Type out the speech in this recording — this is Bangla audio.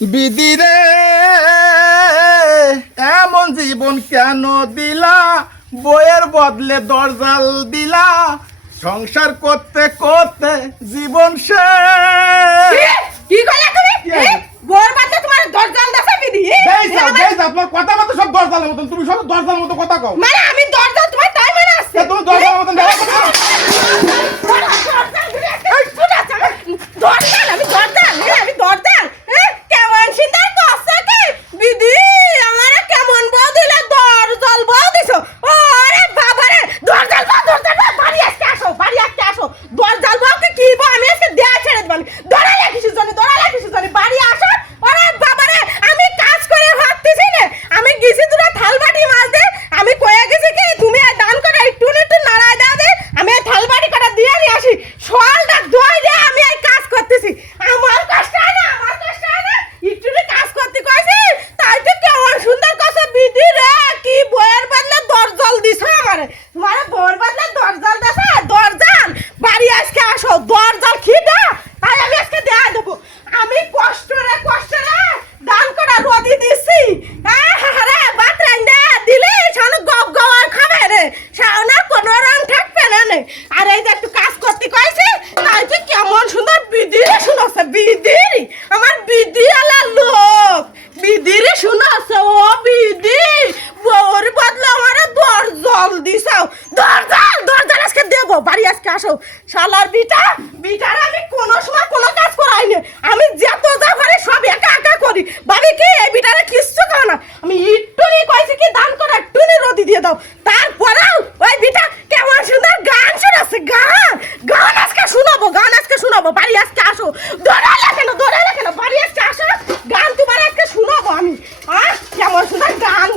বিদিরে এমন জীবন কেন দিলা, বইয়ের বদলে দরজাল দিলা, সংসার করতে করতে জীবন শেষ। কি কইলা তুমি? বউর বাদে তোমার দরজাল দাসা বিধি। তোমার কথা মতো সব দরজালের মতন, তুমি সব দরজালের মতো কথা কও। মানে আমি দরজাল তোমার টাইম মানে আছে। তুমি দরজালের মতন ব্যবহার করো। আমি দরজাল কেমন সুন্দর কষ্ট কি বিধি আমারে কেমন বউ দিলে দরজাল বউ দিছো। ওরে বাবা রে দরজাল বউ বাড়ি আসতে আসো দরজাল বউকে কি বউ আমি আজকে দেয়া ছেড়ে দিবানি। দরালে কিছু জানি বাড়ি আসো। ওরে বাবা রে আমি কাজ করে ভাবতেছি না, আমি গেছি তোরা থালবাটি মাছ দে, আমি কয়ে গেছি কি তুমি আর দান করে একটু নাড়ায় দাও দে, আমি এই থালবাটি কটা দিয়ে নিয়ে আসি। সলটা দই দে, আমি এই কাজ করতেছি। আমার কষ্ট হয় না একটু কাজ করতে কইছি তাই তো কেমন সুন্দর কথা বিধি রে। কি বইয়ের বদলে দরজাল দিছ আমারে, তোমার বউয়ের বদলে দরজাল দাসা দরজাল বাড়ি আজকে আসো। দরজাল খিদা তাই আমি আজকে দেয়া দেবো। আমি কষ্ট রে দান করা রদি দিছি। আরে বাত রান্না দিলে ছানু গপ গওয়া খাবে রে, শাওনা কোনো রং থাকবে না নে। আর এই যে একটু কাজ করতে কইছি তাই তো কেমন সুন্দর বিধি রে শুনছে। বিধি আমার বিধি আলা লোক বিধি রে শুনছে। ও বিধি বউর বদলে আমারে দরজাল দিছাও। দরজাল আজকে দেবো, বাড়ি আজকে আসো। শালার বিটার আমি কোনো সময় কোনো কাজ করাই না, আমি যত যা পারি সব একা করি। ভাবি কি এই বিটারে কিচ্ছু খাও না, আমি একটুনি কইছি কি দান করে একটুনি রদি দিয়ে দাও। তারপরেও ওই বিটা কেমন সুন্দর গান শোনাচ্ছে। গান আজকে শোনাবো বাড়ি আজকে আসো। দৌড়ালে কেন বাড়ি আজকে আসো, গান তোমার আজকে শোনাবো আমি। কেমন সুন্দর গান